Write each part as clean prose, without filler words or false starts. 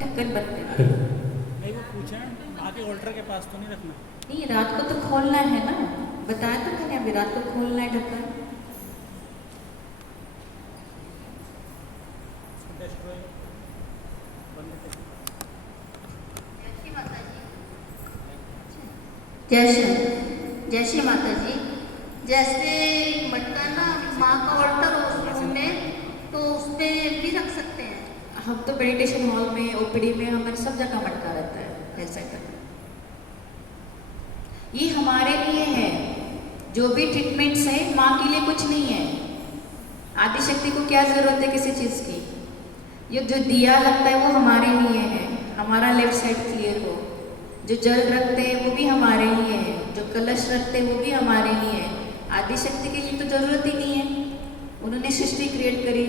ढक्कन बंद कर। नहीं वो पूछा आगे ऑल्टर के पास तो नहीं रखना। नहीं, रात को तो खोलना है ना, बताया तो मैंने अभी, रात को खोलना है ढक्कन। जय श्री माता जी। जैसे मटका ना माँ का ऑल्टर हो उस रूम में, तो उसमें भी रख सकते हैं। हम तो मेडिटेशन हॉल में, ओपीडी में, हमारे सब जगह मटका रहता है हेल्थ सेंटर में। ये हमारे लिए है, जो भी ट्रीटमेंट्स है माँ के लिए कुछ नहीं है। आदिशक्ति को क्या जरूरत है किसी चीज़ की? ये जो दिया लगता है वो हमारे लिए है, हमारा लेफ्ट साइड क्लियर हो। जो जल रखते हैं वो भी हमारे लिए है, जो कलश रखते हैं वो भी हमारे लिए है। आदिशक्ति के लिए तो जरूरत ही नहीं है, उन्होंने सृष्टि क्रिएट करी,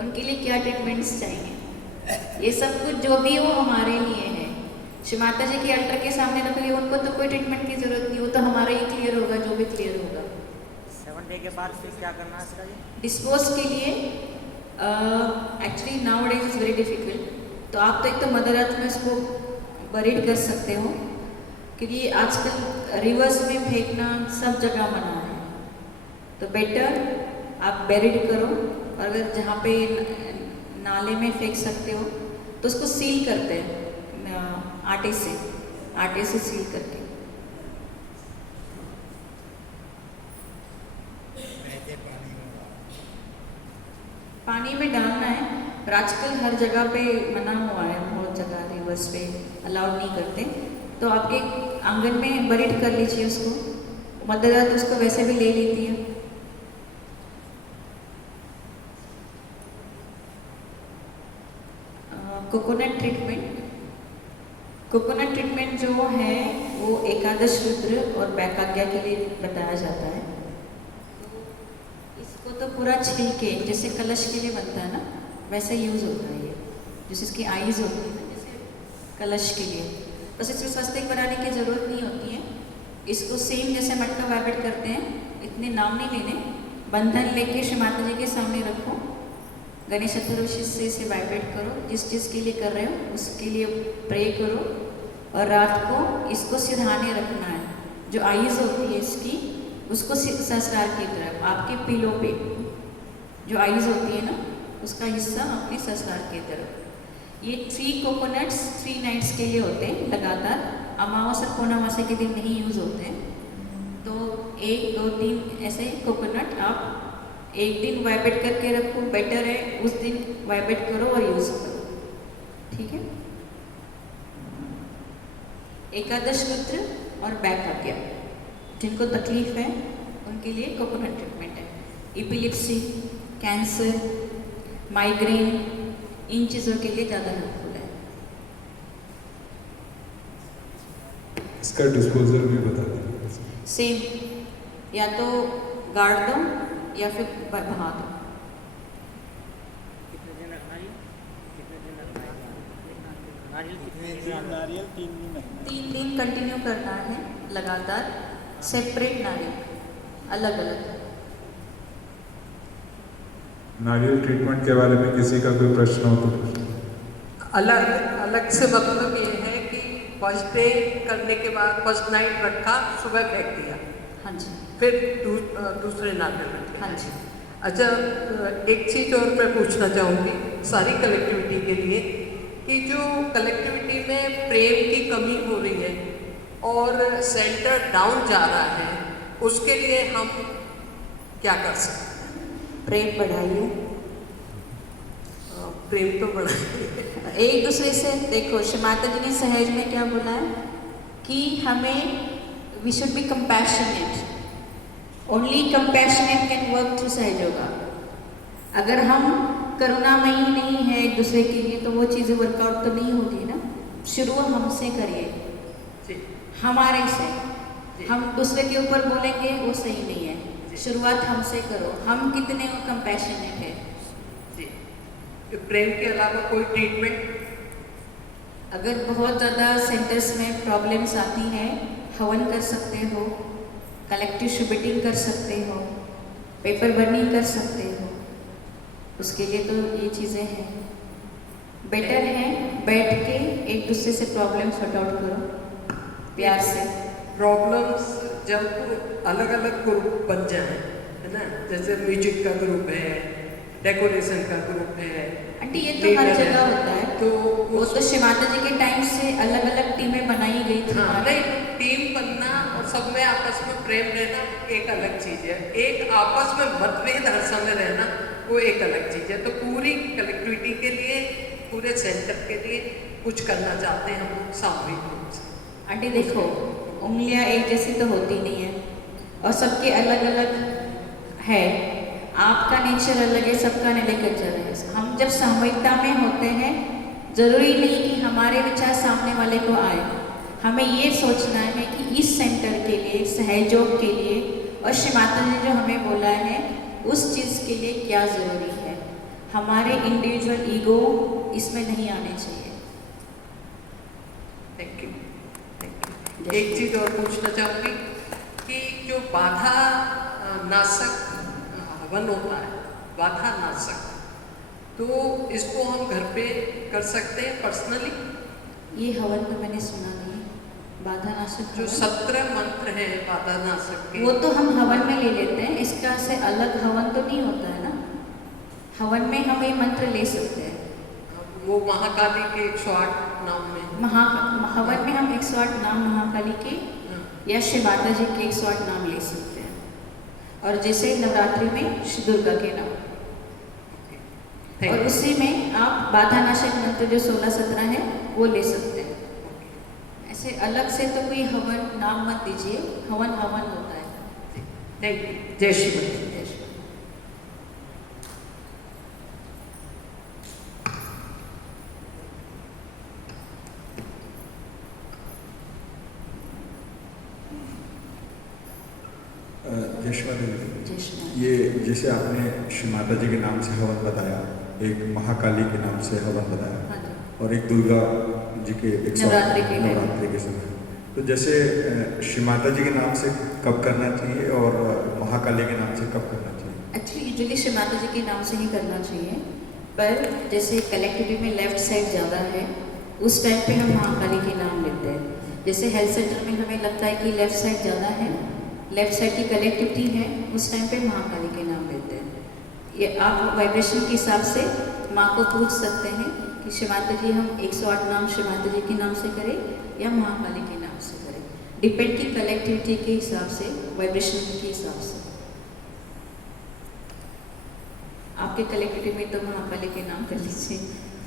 उनके लिए क्या ट्रीटमेंट्स चाहिए? ये सब कुछ जो भी हो हमारे लिए है। श्री माता जी के अल्टर के सामने रखोगे, उनको तो कोई ट्रीटमेंट की जरूरत नहीं, वो तो हमारा ही क्लियर होगा, जो भी क्लियर होगा। 7 डे के बाद फिर क्या करना है इसका? डिस्पोज के लिए actually now days is very difficult, तो आप तो एक तो मदर अर्थ में उसको बरीड कर सकते हो, क्योंकि आजकल रिवर्स में फेंकना सब जगह मना है। तो बेटर आप बेरिड करो, और अगर जहाँ पे नाले में फेंक सकते हो तो उसको सील करते हैं आटे से सील करके। पानी में डालना है, पर आजकल हर जगह पे मना हुआ है, बहुत जगह रिवर्स पे अलाउड नहीं करते। तो आपके आंगन में बरीड कर लीजिए उसको, मदर अर्थ उसको वैसे भी ले लेती है। कोकोनट ट्रीटमेंट जो है वो एकादश रुद्र और बैकाज्ञा के लिए बताया जाता है। इसको तो पूरा छील के, जैसे कलश के लिए बनता है ना, वैसे यूज़ होता है ये। जैसे इसकी आईज होती है ना, जैसे कलश के लिए, बस इसमें स्वस्तिक बनाने की ज़रूरत नहीं होती है। इसको सेम जैसे मटका वाइब्रेट करते हैं, इतने नाम नहीं लेने, बंधन लेके श्री माता जी के सामने रखो, गणेश चतुर्थी से इसे वाइब्रेट करो, जिस चीज़ के लिए कर रहे हो उसके लिए प्रे करो, और रात को इसको सिरहाने रखना है। जो आईज होती है इसकी, उसको सहस्रार की तरफ, आपके पिलो पे जो आईज होती है ना, उसका हिस्सा अपने सहस्रार की तरफ। ये 3 कोकोनट्स 3 नाइट्स के लिए होते हैं लगातार, अमावस और पूर्णमासी के दिन नहीं यूज़ होते हैं। तो 1 2 3 ऐसे कोकोनट आप एक दिन वाइब्रेट करके रखो, बेटर है उस दिन वाइब्रेट करो और यूज़ करो, ठीक है। एकादश रुद्र और बैकाज्ञा, जिनको तकलीफ है उनके लिए कोकोनट ट्रीटमेंट है। एपिलेप्सी, कैंसर, माइग्रेन, इन चीज़ों के लिए ज़्यादा हेल्पफुल है। इसका डिस्पोजल भी बता दीजिए। सेम, या तो गाड़ दो या फिर बहा दो। कितने दिन रखना है? कितने दिन रखना है? नारियल कितने दिन? नारियल 3 दिन रखना है। 3 दिन कंटिन्यू करना है लगातार, सेपरेट नारियल, अलग अलग। नारियल ट्रीटमेंट के बारे में किसी का कोई प्रश्न हो तो? अलग अलग से मतलब ये है कि फर्स्ट डे करने के बाद फर्स्ट नाइट रखा, सुबह फेंक दिया, हाँ जी, फिर दूसरे नारियल रखे। हाँ जी। अच्छा, एक चीज़ और मैं पूछना चाहूँगी सारी कलेक्टिविटी के लिए, कि जो कलेक्टिविटी में प्रेम की कमी हो रही है और सेंटर डाउन जा रहा है, उसके लिए हम क्या कर सकते हैं? प्रेम बढ़ाइए, प्रेम तो बढ़ाइए। एक दूसरे से देखो, श्री माता जी ने सहज में क्या बोला है कि हमें we should be compassionate, only compassionate can work through Sahaj yoga. अगर हम करुणामयी नहीं है एक दूसरे के लिए तो वो चीज़ें वर्कआउट तो नहीं होगी ना। शुरू हमसे करिए, हमारे से। हम दूसरे के ऊपर बोलेंगे वो सही नहीं है, शुरुआत हमसे करो, हम कितने कंपैशनेट है। प्रेम के अलावा कोई ट्रीटमेंट? अगर बहुत ज़्यादा सेंटर्स में प्रॉब्लम्स आती हैं, हवन कर सकते हो, कलेक्टिव शुबिटिंग कर सकते हो, पेपर बर्निंग कर सकते हो, उसके लिए तो ये चीज़ें हैं। बेटर है बैठ के एक दूसरे से प्रॉब्लम सॉर्ट आउट करो प्यार से। प्रॉब्लम्स जब अलग अलग ग्रुप बन जाए, है ना, जैसे म्यूजिक का ग्रुप है, डेकोरेशन का ग्रुप है, आंटी ये तो हर leader जगह है, होता है, तो वो तो शिव माता जी के टाइम से अलग अलग टीमें बनाई गई थी। हाँ, नहीं, टीम बनना और सब में आपस में प्रेम रहना एक अलग चीज है, एक आपस में मतभेद हर समय रहना वो एक अलग चीज है। तो पूरी कलेक्टिविटी के लिए, पूरे सेंटर के लिए कुछ करना चाहते हैं हम सामूहिक रूप से। आंटी देखो, उंगलियां एक जैसी तो होती नहीं है और सबके अलग अलग है, आपका नेचर अलग है, सबका नेचर है। हम जब सामूहिकता में होते हैं, जरूरी नहीं कि हमारे विचार सामने वाले को आए, हमें ये सोचना है कि इस सेंटर के लिए, सहयोग के लिए और श्री माता ने जो हमें बोला है उस चीज़ के लिए क्या ज़रूरी है। हमारे इंडिविजुअल ईगो इसमें नहीं आने चाहिए। Thank you, thank you. एक चीज और पूछना चाहूँगी कि जो बाधा नाशक हवन होता है, बाधा नाशक, तो इसको हम घर पे कर सकते हैं पर्सनली? ये हवन तो मैंने सुना नहीं, बाधा नाशक जो हवन। 17 मंत्र हैं बाधा नाशक के, वो तो हम हवन में ले लेते हैं, इसका से अलग हवन तो नहीं होता है ना। हवन में हम ये मंत्र ले सकते हैं, वो महाकाली के 108 नाम में, हवन में हम 108 नाम महाकाली के या श्री माता जी के 108 नाम ले सकते हैं, और जैसे नवरात्रि में श्री दुर्गा के नाम, और उसी में आप बाधा नाशक मंत्र जो 16-17 है वो ले सकते हैं। ऐसे अलग से तो कोई हवन नाम मत दीजिए, हवन हवन होता है। Thank you. जय श्री राम। जय श्री जयश्वरी, जय श्री राम। ये जैसे आपने श्री माता जी के नाम से हवन बताया, एक महाकाली के नाम से हवन बताया, हाँ जी। और एक दुर्गा जी के नवरात्रि के लिए। नवरात्रि के समय, तो जैसे श्री माता जी के नाम से कब करना चाहिए और महाकाली के नाम से कब करना चाहिए? एक्चुअली यूजुअली श्री माता जी के नाम से ही करना चाहिए, पर जैसे कलेक्टिविटी में लेफ्ट साइड ज़्यादा है, उस टाइम पे हम महाकाली के नाम लेते हैं। जैसे हेल्थ सेंटर में हमें लगता है कि लेफ्ट साइड ज़्यादा है, लेफ्ट साइड की कलेक्टिविटी है, उस टाइम पे महाकाली के नाम लेते हैं। ये आप वाइब्रेशन के हिसाब से माँ को पूछ सकते हैं कि श्री माता जी हम 108 नाम श्री माता जी के नाम से करें या महाकाली के नाम से करें, डिपेंड की कलेक्टिविटी के हिसाब से, वाइब्रेशन के हिसाब से। आपके कलेक्टिविटी में तो महाकाली के नाम कर लीजिए,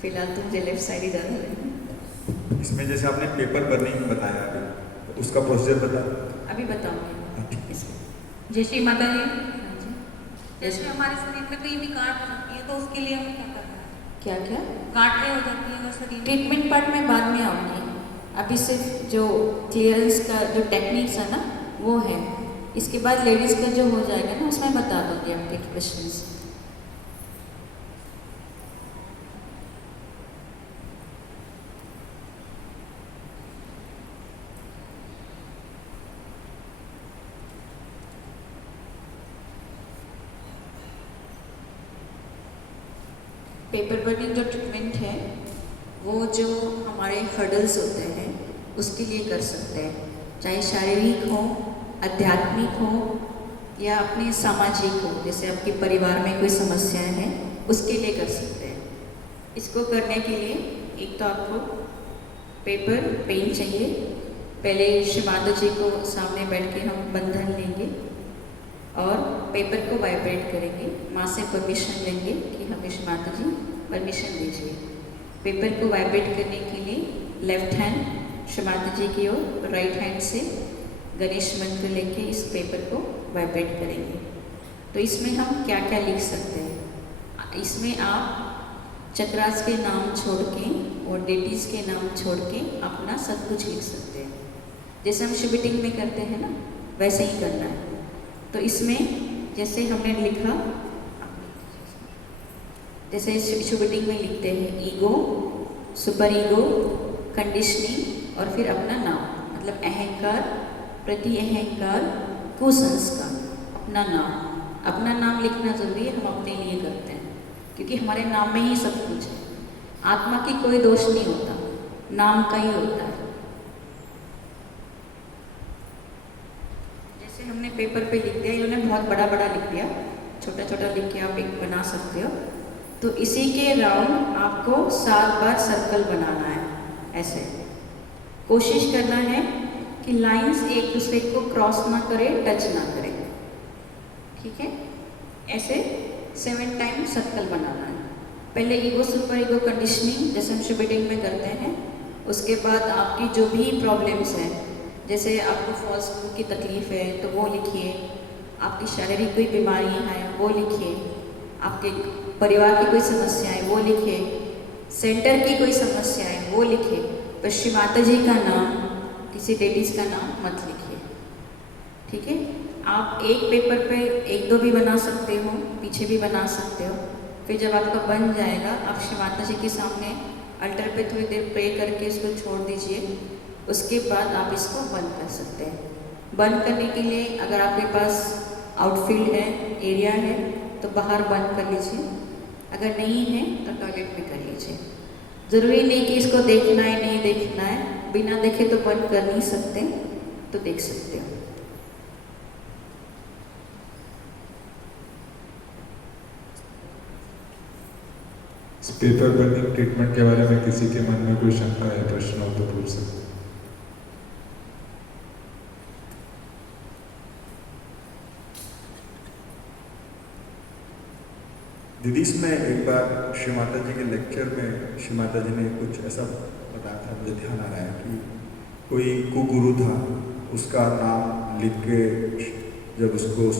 फिलहाल तो मुझे लेफ्ट साइड ही ज़्यादा लगे। इसमें जैसे आपने पेपर बर्निंग बताया, अभी उसका प्रोसीजर बता। अभी बताऊंगी इसमें। जय श्री माता जी। हाँ जी। जैसे हमारे शरीर में कहीं भी गांठ होती है तो उसके लिए हमें क्या करना है? क्या क्या गांठें हो जाती है अगर शरीर में। ट्रीटमेंट पार्ट में बाद में आऊँगी, अभी सिर्फ जो क्लियरेंस का जो टेक्निक्स है ना वो है, इसके बाद लेडीज़ का जो हो जाएगा ना उसमें बता दूँगी आपके क्वेश्चंस। पेपर बर्निंग जो ट्रीटमेंट है वो जो हमारे हर्डल्स होते हैं उसके लिए कर सकते हैं, चाहे शारीरिक हो, आध्यात्मिक हो या अपने सामाजिक हो, जैसे आपके परिवार में कोई समस्याएं हैं उसके लिए कर सकते हैं। इसको करने के लिए एक तो आपको पेपर पेन चाहिए, पहले श्री माता जी को सामने बैठ के हम बंधन लेंगे और पेपर को वाइब्रेट करेंगे, माँ से परमिशन लेंगे कि हमें श्री माता जी परमिशन दीजिए। पेपर को वाइब्रेट करने के लिए लेफ्ट हैंड श्री माता जी की ओर, राइट हैंड से गणेश मंत्र लेके इस पेपर को वाइब्रेट करेंगे। तो इसमें हम क्या क्या लिख सकते हैं? इसमें आप चक्रास के नाम छोड़ के और डेटीज़ के नाम छोड़ के अपना सब कुछ लिख सकते हैं, जैसे हम शिविटिंग में करते हैं ना वैसे ही करना है। तो इसमें जैसे हमने लिखा, जैसे शिविटिंग में लिखते हैं ईगो, सुपर ईगो, कंडीशनिंग और फिर अपना नाम, मतलब अहंकार, प्रति अहंकार, कुसंस्कार, अपना नाम। अपना नाम लिखना जरूरी है, हम अपने लिए करते हैं क्योंकि हमारे नाम में ही सब कुछ है। आत्मा की कोई दोष नहीं होता, नाम का ही होता है। जैसे हमने पेपर पे लिख दिया, इन्होंने बहुत बड़ा बड़ा लिख दिया, छोटा छोटा लिख के आप एक बना सकते हो। तो इसी के राउंड आपको 7 बार सर्कल बनाना है। ऐसे कोशिश करना है कि लाइंस एक दूसरे को क्रॉस ना करे, टच ना करे, ठीक है। ऐसे 7 टाइम सर्कल बनाना है। पहले ईगो सुपर ईगो कंडीशनिंग जैसे हम शुभिटिंग में करते हैं, उसके बाद आपकी जो भी प्रॉब्लम्स हैं, जैसे आपको फॉल्स ग्रुप की तकलीफ है तो वो लिखिए, आपकी शारीरिक कोई बीमारियां हैं वो लिखिए, आपके परिवार की कोई समस्या है वो लिखिए, सेंटर की कोई समस्या है वो लिखिए, पर श्री माता जी का नाम, किसी लेडीज़ का नाम मत लिखिए, ठीक है। आप एक पेपर पे 1-2 भी बना सकते हो, पीछे भी बना सकते हो। फिर जब आपका बन जाएगा, आप श्री माता जी के सामने अल्टर पे थोड़ी देर प्रे करके इसको छोड़ दीजिए। उसके बाद आप इसको बंद कर सकते हैं। बंद करने के लिए अगर आपके पास आउटफील्ड है, एरिया है, तो बाहर बंद कर लीजिए, अगर नहीं है तो टॉयलेट में कर लीजिए। ज़रूरी नहीं कि इसको देखना है, नहीं देखना है, बिना देखे तो बंद कर नहीं सकते, तो देख सकते हो। पेपर बर्निंग ट्रीटमेंट के बारे में किसी के मन में कोई शंका है, प्रश्न हो तो पूछ सकते हैं। दीदी, इसमें एक बार श्री माता जी के लेक्चर में श्री माता जी ने कुछ ऐसा बताया था, मुझे ध्यान आ रहा है कि कोई कुगुरु था, उसका नाम लिख के जब उसको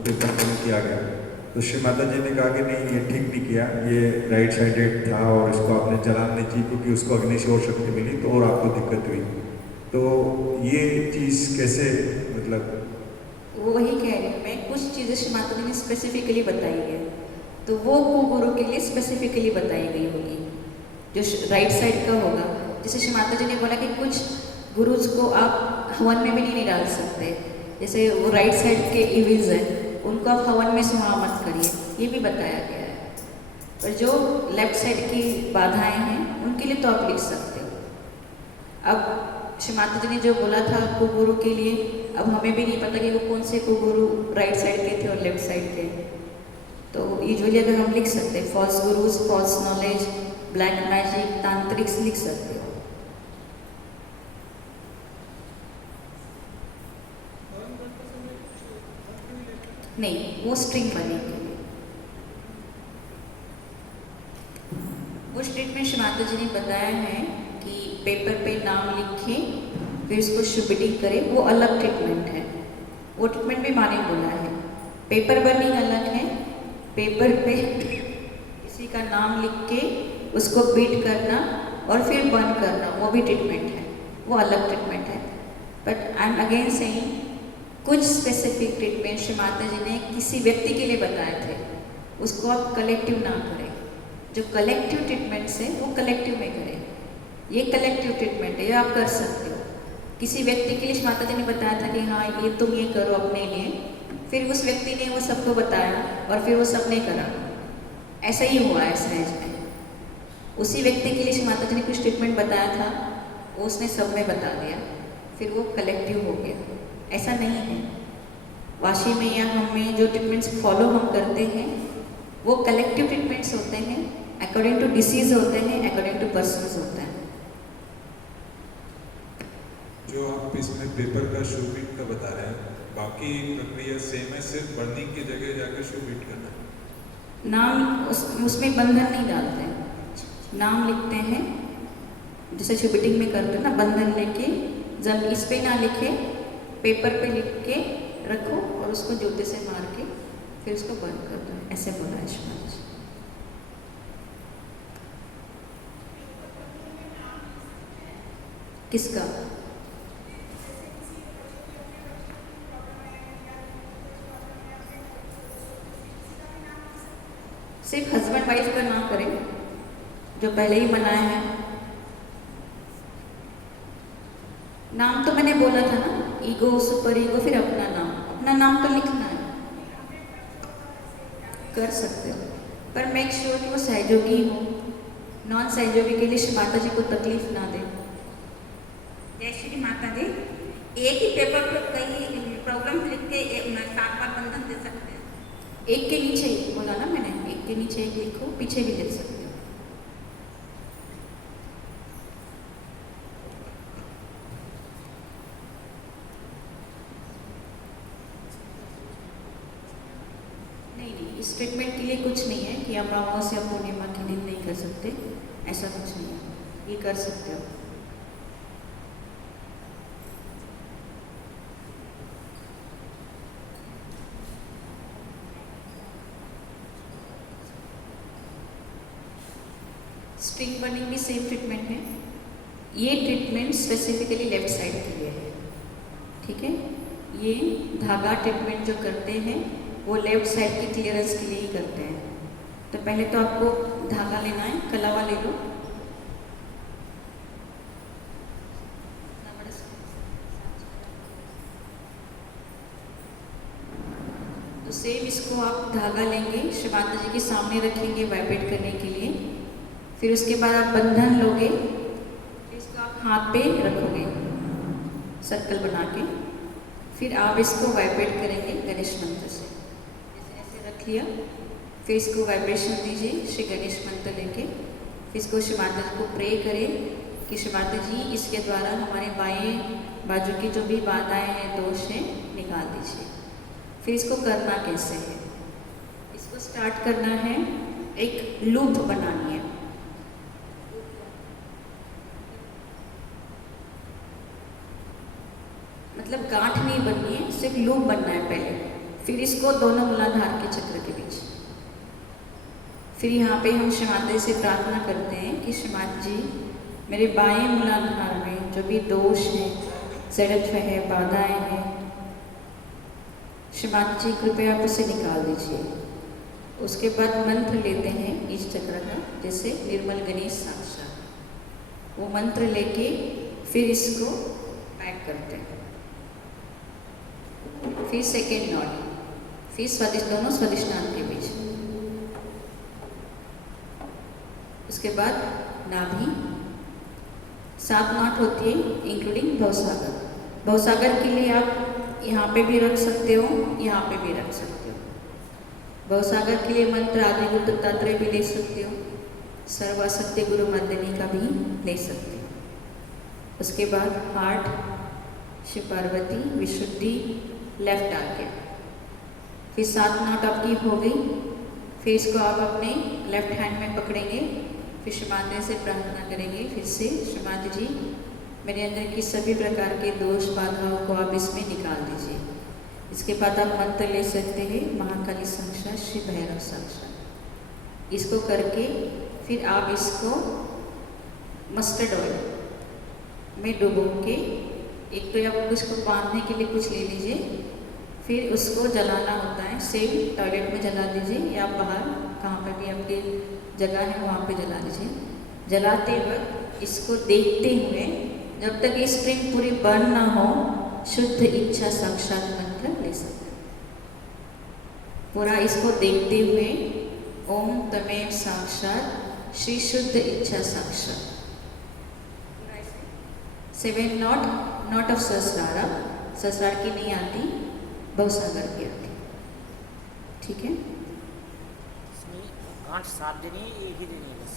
पेपर पर किया गया तो श्री माता जी ने कहा कि नहीं, ये ठीक नहीं किया, ये राइट साइडेड था और इसको आपने चलाना नहीं चाहिए, क्योंकि उसको अग्नि से और शक्ति मिली तो और आपको दिक्कत हुई। तो ये चीज़ कैसे, मतलब वो वही कह रही हूँ मैं, कुछ चीज़ें श्री माता जी ने स्पेसिफिकली बताई है, तो वो कुगुरु के लिए स्पेसिफिकली बताई गई होगी, जो राइट साइड का होगा। जैसे श्री माता जी ने बोला कि कुछ गुरुज को आप हवन में भी नहीं डाल सकते, जैसे वो राइट साइड के इविल्स हैं, उनको आप हवन में सुहा मत करिए, ये भी बताया गया है। पर जो लेफ्ट साइड की बाधाएं हैं, उनके लिए तो आप लिख सकते हो। अब श्री माता जी ने जो बोला था कुगुरु के लिए, अब हमें भी नहीं पता कि वो कौन से कुगुरु राइट साइड के थे और लेफ्ट साइड के, तो यूजुअली अगर हम लिख सकते हैं false gurus, false knowledge, black magic, tantriks लिख सकते हो। नहीं, वो स्ट्रिंग बनने के लिए। उस ट्रीटमेंट श्री माता जी ने बताया है कि पेपर पे नाम लिखे, फिर उसको शुभिटिंग करें, वो अलग ट्रीटमेंट है। वो ट्रीटमेंट भी माने बोला है। पेपर बर्निंग अलग है, पेपर पे किसी का नाम लिख के उसको बीट करना और फिर बंद करना, वो भी ट्रीटमेंट है, वो अलग ट्रीटमेंट है। But I am again saying, कुछ स्पेसिफिक ट्रीटमेंट श्री माता जी ने किसी व्यक्ति के लिए बताए थे, उसको आप कलेक्टिव ना करें। जो कलेक्टिव ट्रीटमेंट्स है वो कलेक्टिव में करें। ये कलेक्टिव ट्रीटमेंट है, ये आप कर सकते हो। किसी व्यक्ति के लिए श्री माता जी ने बताया था कि हाँ ये तुम ये करो अपने लिए, फिर उस व्यक्ति ने वो सबको बताया और फिर वो सबने करा, ऐसा ही हुआ है सहज में। उसी व्यक्ति के लिए श्री माता जी ने कुछ ट्रीटमेंट बताया था, वो उसने सब में बता दिया, फिर वो कलेक्टिव हो गया। ऐसा नहीं है। वाशी में या हमें जो ट्रीटमेंट्स फॉलो हम करते हैं वो कलेक्टिव ट्रीटमेंट्स होते हैं, अकॉर्डिंग टू डिसीज होते हैं, अकॉर्डिंग टू पर्सन्स होते हैं। जो आप इसमें पेपर का शूबिट का बता रहे हैं, बाकी प्रक्रिया सेम है, सिर्फ बर्निंग की जगह जाकर शूबिट करना है। नाम उसमें बंधन नहीं डालते हैं, नाम लिखते हैं जैसे शुभिटिंग में करते हैं ना, बंधन लेके जब इस पे ना लिखे, पेपर पे लिख के रखो और उसको जूते से मार के फिर उसको बंद कर दो, ऐसे बोला है श्री माता जी। किसका? सिर्फ हस्बैंड वाइफ का ना करें, जो पहले ही बनाए हैं। नाम तो मैंने बोला था ना, ईगो, सुपर ईगो, फिर अपना नाम तो लिखना है, कर सकते हो, पर मेक श्योर कि वो सहयोगी हो, नॉन सहयोगी के लिए श्री माता जी को तकलीफ ना दे। जय श्री माता दी। एक ही पेपर पर कई प्रॉब्लम लिख के 7 बार बंधन दे सकते हैं। एक के नीचे बोला ना मैंने, एक के नीचे एक लिखो, पीछे भी लिख सकते हो। नहीं नहीं, इस ट्रीटमेंट के लिए कुछ नहीं है कि अमावस्या पूर्णिमा के दिन नहीं कर सकते, ऐसा कुछ नहीं है, ये कर सकते हो। स्ट्रिंग बर्निंग भी सेम ट्रीटमेंट है। ये ट्रीटमेंट स्पेसिफिकली लेफ्ट साइड के लिए है, ठीक है। ये धागा ट्रीटमेंट जो करते हैं वो लेफ्ट साइड की क्लियरेंस के लिए ही करते हैं। तो पहले तो आपको धागा लेना है, कलावा ले लो। तो सेम इसको आप धागा लेंगे, श्री माता जी के सामने रखेंगे वाइब्रेट करने के लिए। फिर उसके बाद आप बंधन लोगे, फिर इसको आप हाथ पे रखोगे सर्कल बना के। फिर आप इसको वाइब्रेट करेंगे गणेश मंत्र से, जैसे ऐसे रख लिया। फिर इसको वाइब्रेशन दीजिए श्री गणेश मंत्र लेके। फिर इसको श्री माता जी को प्रे करें कि श्री माता जी इसके द्वारा हमारे बाएं बाजू की जो भी बाधाएं हैं, दोष हैं, निकाल दीजिए। फिर इसको करना कैसे है, इसको स्टार्ट करना है, एक लूप बनानी है। मतलब गांठ नहीं बननी है, सिर्फ लूप बनना है पहले। फिर इसको दोनों मूलाधार के चक्र के बीच। फिर यहाँ पे हम श्री माता जी से प्रार्थना करते हैं कि श्री माता जी मेरे बाएं मूलाधार में जो भी दोष हैं, जड़त्व है, बाधाएं हैं, श्री माता जी कृपया आप उसे निकाल दीजिए। उसके बाद मंत्र लेते हैं इस चक्र का, जैसे निर्मल गणेश साक्षात। वो मंत्र लेके फिर इसको पैक करते हैं। फिर सेकेंड नॉट, फिर स्वादिष्ट, दोनों स्वादिष्टान के बीच। उसके बाद नाभि। 7 नॉट होती है इंक्लूडिंग भवसागर। भवसागर के लिए आप यहाँ पे भी रख सकते हो, यहाँ पे भी रख सकते हो। भवसागर के लिए मंत्र आदि गुरु दत्तात्रेय भी ले सकते हो, सर्व सत्य गुरु मर्दिनी का भी ले सकते हो। उसके बाद heart, Shiv Parvati, Vishuddhi, left target. फिर 7 नॉट आपकी हो गई। फिर इसको आप अपने लेफ्ट हैंड में पकड़ेंगे। फिर श्री माता से प्रार्थना करेंगे फिर से, श्री माता जी मेरे अंदर की सभी प्रकार के दोष बाधाओं को आप इसमें निकाल दीजिए। इसके बाद आप मंत्र ले सकते हैं महाकाली साक्षात, श्री भैरव साक्षात। इसको करके फिर आप इसको मस्टर्ड ऑयल में डुबो के, एक तो आप उसको बांधने के लिए कुछ ले लीजिए, फिर उसको जलाना होता है। सेम टॉयलेट में जला दीजिए या बाहर कहाँ पर भी आपकी जगह है वहाँ पे जला लीजिए। जलाते वक्त इसको देखते हुए, जब तक ये स्प्रिंग पूरी बर्न ना हो, शुद्ध इच्छा साक्षात मंत्र ले सकते हैं। पूरा इसको देखते हुए ओम तमेव साक्षात श्री शुद्ध इच्छा साक्षात। 7 नॉट, नॉट ऑफ सहस्रारा, सहस्रार की नहीं आती, भवसागर की आती, ठीक है। गांठ 7 देनी है, एक ही देनी है बस?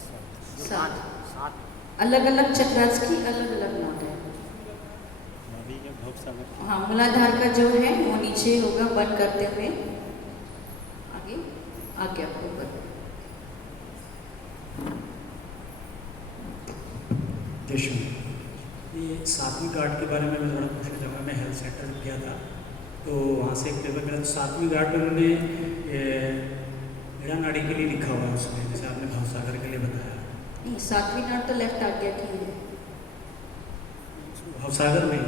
जो 7 अलग अलग चक्रास की अलग अलग नॉट है। हाँ, मूलाधार का जो है वो नीचे होगा, बंद करते हुए आगे आपको ऊपर। ये 7वीं गार्ड के बारे में मैं थोड़ा पूछना चाहूँगा। मैं हेल्थ सेंटर गया था तो वहाँ से एक पेपर मिला, तो 7वीं गार्ड में उन्होंने ईड़ा नाड़ी के लिए लिखा हुआ है उसमें, जैसे आपने भवसागर के लिए बताया। नहीं, 7वीं नाड़ तो लेफ्ट आज्ञा की है, भवसागर में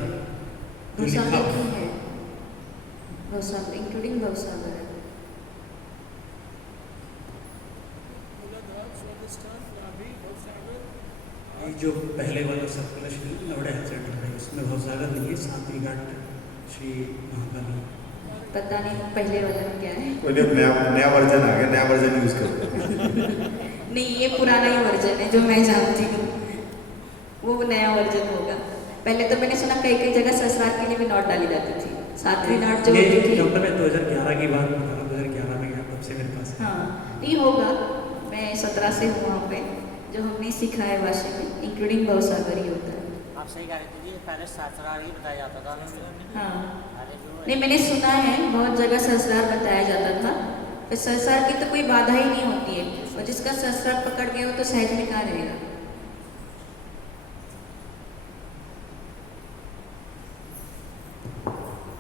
भवसागर की है, भवसागर इंक्लूडिंग भवसागर है। ये जो पहले वाला सर्कुलर नवड़ा हेल्थ सेंटर है उसमें भवसागर नहीं है, 7वीं गार्ड श्री महाकाली। पता नहीं पहले वाला में क्या है। नया वर्जन आ गया, नया वर्जन यूज करते हैं। नहीं, ये पुराना ही वर्जन है जो मैं जानती हूँ, वो नया वर्जन होगा। पहले तो मैंने सुना कई कई जगह ससुराल के लिए भी नोट डाली जाती थी, 7वीं नोट जो होती थी। डॉक्टर मैं 2011 की बात बता रहा हूँ, 2011 में गया तब से मेरे पास है। हाँ, नहीं होगा, मैं 17 से हूँ वहाँ पे, जो हमने सीखा है वाशी में, इंक्लूडिंग भवसागर ही होता है। आप सही कह रहे थे जी, पहले ससुराल ही बताया जाता था हमें। हाँ, अरे जो नहीं मैंने सुना है बहुत जगह ससुराल बताया जाता था, फिर ससुराल की तो कोई बाधा ही नहीं होती है, और जिसका ससुराल पकड़ गया हो तो सहज में कहाँ रहेगा।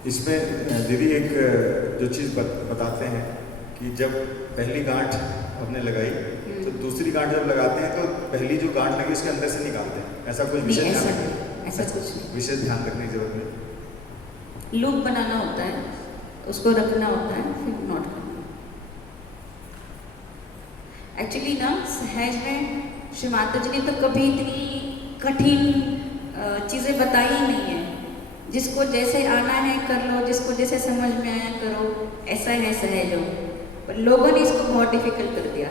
इसमें दीदी एक जो चीज़ बताते हैं कि जब पहली गांठ हमने लगाई तो दूसरी गांठ जब लगाते हैं तो पहली जो गांठ लगी उसके अंदर से निकालते हैं, ऐसा कुछ नहीं, विशेष ऐसा ध्यान नहीं, ऐसा कुछ नहीं। विशेष ध्यान रखने की जरूरत नहीं। लूप बनाना होता है, उसको रखना होता है, फिर नोट करना। एक्चुअली ना सहज में श्री माता जी ने तो कभी इतनी कठिन चीज़ें बताई ही नहीं है। जिसको जैसे आना है कर लो, जिसको जैसे समझ में आया करो, ऐसा है सहज हो। पर लोगों ने इसको बहुत डिफिकल्ट कर दिया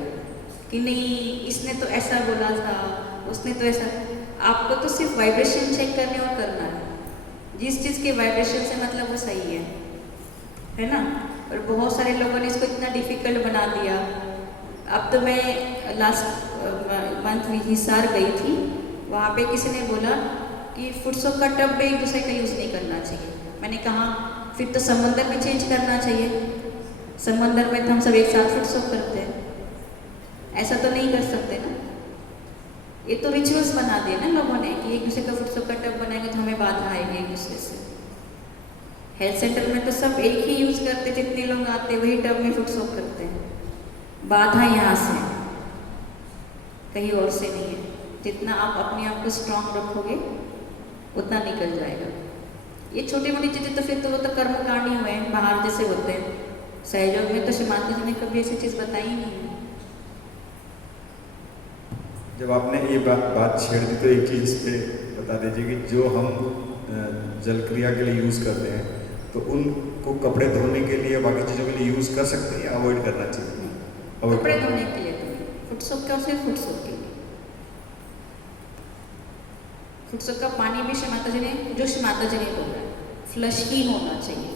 कि नहीं इसने तो ऐसा बोला था, उसने तो ऐसा। आपको तो सिर्फ वाइब्रेशन चेक करने और करना है, जिस चीज़ के वाइब्रेशन से मतलब वो सही है ना। और बहुत सारे लोगों ने इसको इतना डिफिकल्ट बना दिया। अब तो मैं लास्ट मंथ हिसार गई थी, वहाँ पे किसी ने बोला कि फुटसों का टब भी एक दूसरे का यूज़ नहीं करना चाहिए। मैंने कहा फिर तो समंदर में चेंज करना चाहिए, समंदर में तो हम सब एक साथ फुटसों करते हैं, ऐसा तो नहीं कर सकते ना। ये तो रिचुअल्स बना दिए ना लोगों ने कि एक दूसरे का फुटसों का टब बनाएंगे तो हमें बाधा आएगी एक दूसरे से। हेल्थ सेंटर में तो सब एक ही यूज़ करते, जितने लोग आते वही टब में फुटसों करते हैं। बाधा यहाँ से कहीं और से नहीं है। जितना आप अपने आप को स्ट्रांग रखोगे उतना निकल जाएगा। ये छोटी मोटी चीज़ें तो फिर तो वो तो कर्म कांड ही हुए हैं, बाहर जैसे होते हैं। सहयोग में तो श्री माता जी ने कभी ऐसी चीज़ बताई ही नहीं है। जब आपने ये बात छेड़ दी तो एक चीज़ इस पे बता दीजिए कि जो हम जल क्रिया के लिए यूज़ करते हैं तो उनको कपड़े धोने के लिए बाकी चीज़ों के लिए यूज़ कर सकते हैं या अवॉइड करना चाहिए? कपड़े धोने के लिए फुटसों का सिर्फ फुटसों के लिए। फुटसों का पानी भी श्री माता जी ने, जो श्री माता जी ने बोला है, फ्लश ही होना चाहिए,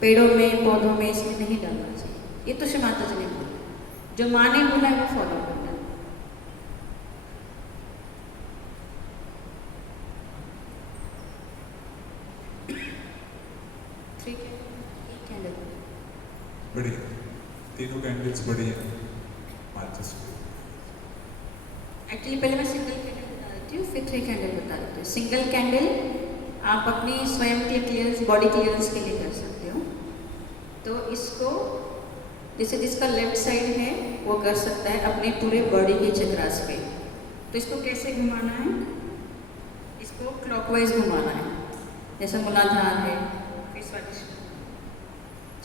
पेड़ों में पौधों में इसमें नहीं डालना चाहिए। ये तो श्री माता जी ने बोला, जो माँ ने बोला है वो फॉलो करना है। ठीक है, कैंडल बढ़िया, तीनों कैंडल्स बढ़िया। एक्चुअली पहले मैं सिंगल कैंडल बता देती हूँ, फिर 3 कैंडल बता देती हूँ। सिंगल कैंडल आप अपनी स्वयं के क्लियरेंस, बॉडी क्लियरेंस के लिए कर सकते हो। तो इसको जैसे जिसका लेफ्ट साइड है वो कर सकता है अपने पूरे बॉडी के चक्रास पे। तो इसको कैसे घुमाना है, इसको क्लॉकवाइज घुमाना है, जैसे मूलाधार है, फिर स्वादिष्ट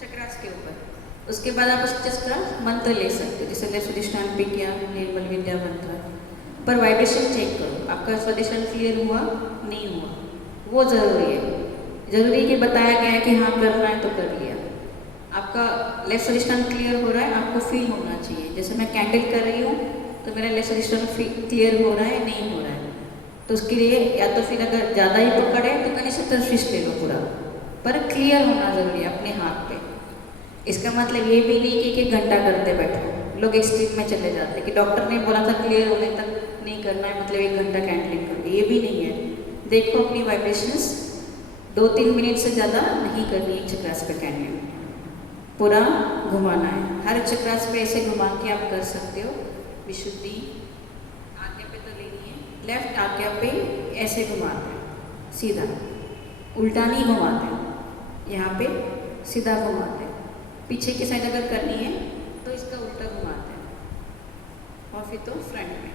चक्रास के ऊपर। उसके बाद आप उस चीज़ का मंत्र ले सकते हो, जैसे लेफ्ट स्वादिष्टान पे किया, निर्मल विद्या मंत्र। पर वाइब्रेशन चेक करो, आपका स्वादिष्टान क्लियर हुआ नहीं हुआ, वो ज़रूरी है। ज़रूरी कि बताया गया है कि हाँ करना है तो कर लिया। आपका लेफ्ट स्वादिष्टान क्लियर हो रहा है, आपको फील होना चाहिए। जैसे मैं कैंडल कर रही हूँ तो मेरा लेफ्ट स्वादिष्टान क्लियर हो रहा है, नहीं हो रहा है, तो उसके लिए या तो फिर अगर ज़्यादा ही पकड़ है तो कहीं से तशवीश ले लो पूरा, पर क्लियर होना ज़रूरी है अपने हाथ पे। इसका मतलब ये भी नहीं कि 1 घंटा करते बैठो। लोग एक्सट्रीम में चले जाते हैं कि डॉक्टर ने बोला था क्लियर होने तक नहीं करना है, मतलब 1 घंटा कैंडलिंग करो, ये भी नहीं है। देखो अपनी वाइब्रेशंस 2-3 मिनट से ज़्यादा नहीं करनी है। चक्रास पे कैंडलिंग पूरा घुमाना है, हर चक्रास पे ऐसे घुमा के आप कर सकते हो। विशुद्धि आज्ञा पे तो लेनी है, लेफ्ट आज्ञा पे ऐसे घुमाते हैं, सीधा, उल्टा नहीं घुमाते हैं। यहाँ पे सीधा घुमाते हैं। पीछे की साइड अगर करनी है तो इसका उल्टा घुमाते हैं, और फिर तो फ्रंट में।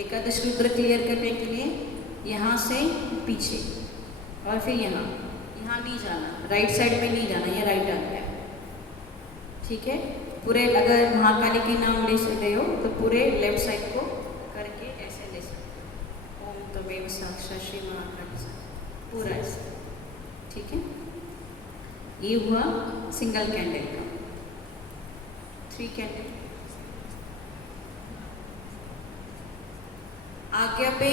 एकादश रुद्र क्लियर करने के लिए यहाँ से पीछे, और फिर यहाँ नहीं जाना, राइट साइड में नहीं जाना, ये राइट आ गया। ठीक है, पूरे अगर महाकाली के नाम ले रहे हो तो पूरे लेफ्ट साइड को करके ऐसे ले सकते हो। ओम तमेव साक्षात् श्री महाकाली, पूरा ऐसे। ठीक है, ये हुआ सिंगल कैंडल का। 3 कैंडल आज्ञा पे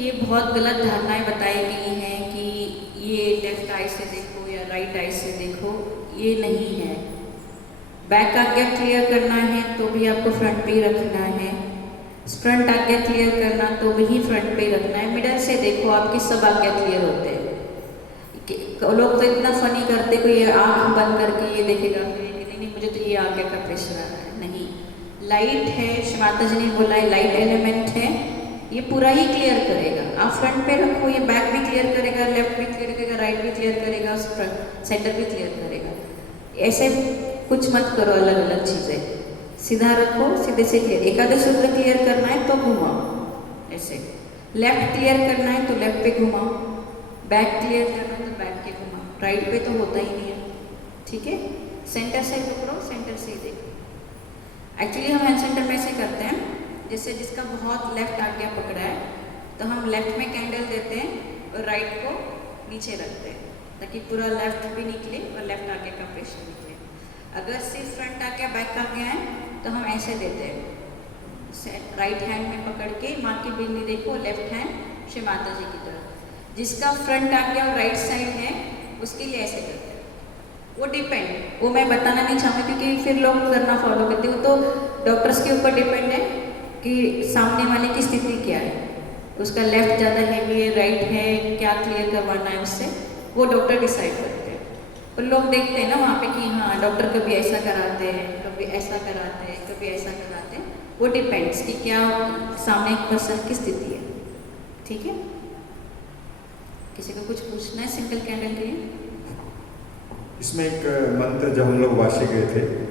ये बहुत गलत धारणाएं बताई गई हैं कि ये लेफ्ट आई से देखो या राइट आई से देखो, ये नहीं है। बैक आज्ञा क्लियर करना है तो भी आपको फ्रंट पे ही रखना है, फ्रंट आज्ञा क्लियर करना तो भी फ्रंट पे ही रखना है। मिडल से देखो, आपके सब आज्ञा क्लियर होते हैं। लोग तो इतना फनी करते, कोई आँख बंद करके ये देखेगा कि नहीं मुझे तो ये आज्ञा का प्रेशर आ रहा है। नहीं, लाइट है, माता जी ने बोला है लाइट एलिमेंट है, ये पूरा ही क्लियर करेगा। आप फ्रंट पे रखो, ये बैक भी क्लियर करेगा, लेफ्ट भी क्लियर करेगा, राइट भी क्लियर करेगा, सेंटर भी क्लियर करेगा। ऐसे कुछ मत करो अलग अलग चीज़ें, सीधा रखो, सीधे से क्लियर। एकादश रुद्र क्लियर करना है तो घुमाओ, ऐसे लेफ्ट क्लियर करना है तो लेफ्ट पे घुमाओ, बैक क्लियर करना है तो बैक के घुमाओ, राइट पे तो होता ही नहीं है। ठीक है, सेंटर से पकड़ो, सेंटर से ही देखो। एक्चुअली हम हैंड सेंटर में ऐसे करते हैं, जैसे जिसका बहुत लेफ्ट आज्ञा पकड़ा है तो हम लेफ्ट में कैंडल देते हैं और राइट को नीचे रखते हैं, ताकि पूरा लेफ्ट भी निकले और लेफ्ट आज्ञा का प्रेशर निकले। अगर सिर्फ फ्रंट आज्ञा बैक आज्ञा है तो हम ऐसे देते हैं, राइट हैंड में पकड़ के माँ की बिंदी देखो, लेफ्ट हैंड श्री माता जी की तरफ। जिसका फ्रंट आज्ञा और राइट साइड है उसके लिए ऐसे करते हैं। वो डिपेंड, वो मैं बताना नहीं चाहूँगी क्योंकि फिर लोग करना फॉलो करते हैं। वो तो डॉक्टर्स के ऊपर डिपेंड है कि सामने वाले की स्थिति क्या है, उसका लेफ्ट ज़्यादा हैवी है, राइट है, क्या क्लियर करवाना है उससे, वो डॉक्टर डिसाइड करते हैं। और लोग देखते हैं ना वहाँ पे कि हाँ डॉक्टर कभी ऐसा कराते हैं, कभी ऐसा कराते हैं, कभी ऐसा कराते हैं। वो डिपेंड्स कि क्या सामने पर्सन की स्थिति है। ठीक है, किसी को कुछ पूछना है सिंगल कैंडल के लिए? इसमें एक मंत्र जब हम लोग वाशी गए थे तो